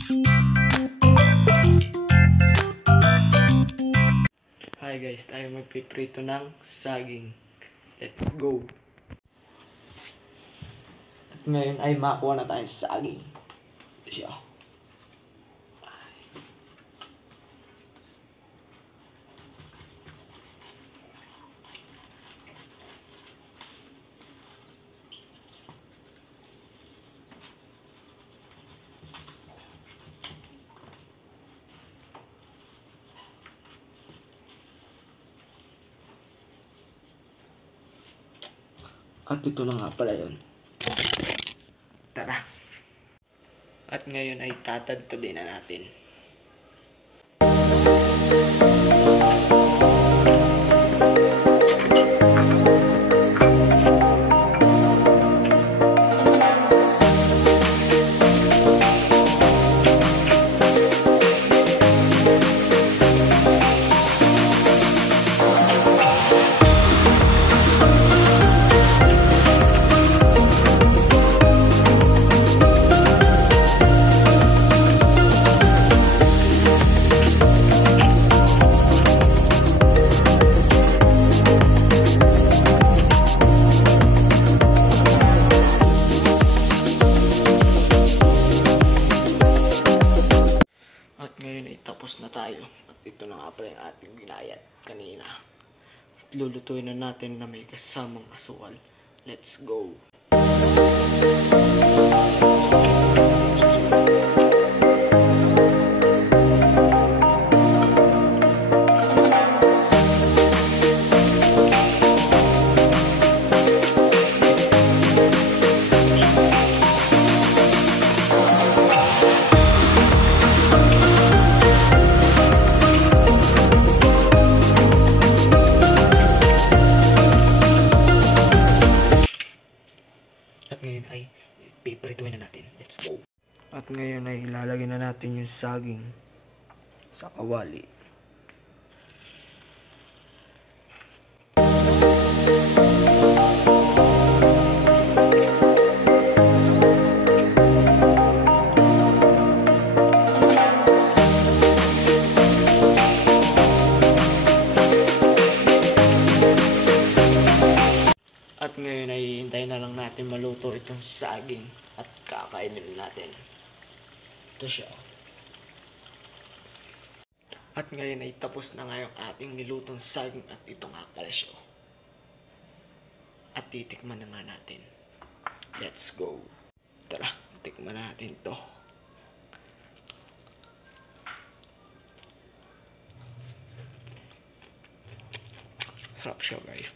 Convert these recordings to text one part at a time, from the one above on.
Hi guys, tayo magpiprito ng saging. Let's go! At ngayon ay makuha na tayong saging. Ito siya. At ito na nga pala yun. Tara. At ngayon ay tatadtadin na natin. At ngayon ay tapos na tayo. At ito na nga pala yung ating binayat kanina. At lulutuin na natin na may kasamang asukal. Let's go! At ngayon ay piprituin na natin. Let's go. At ngayon ay ilalagay na natin yung saging sa kawali. At ngayon ay hintayin na lang natin maluto itong saging at kakainin natin. Ito siya. At ngayon ay tapos na nga yung ating nilutong saging at ito nga pala siya. At titikman na nga natin. Let's go. Tara, tikman natin to. Sarap siya guys.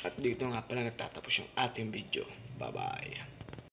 At dito nga pala nagtatapos yung ating video. Bye-bye.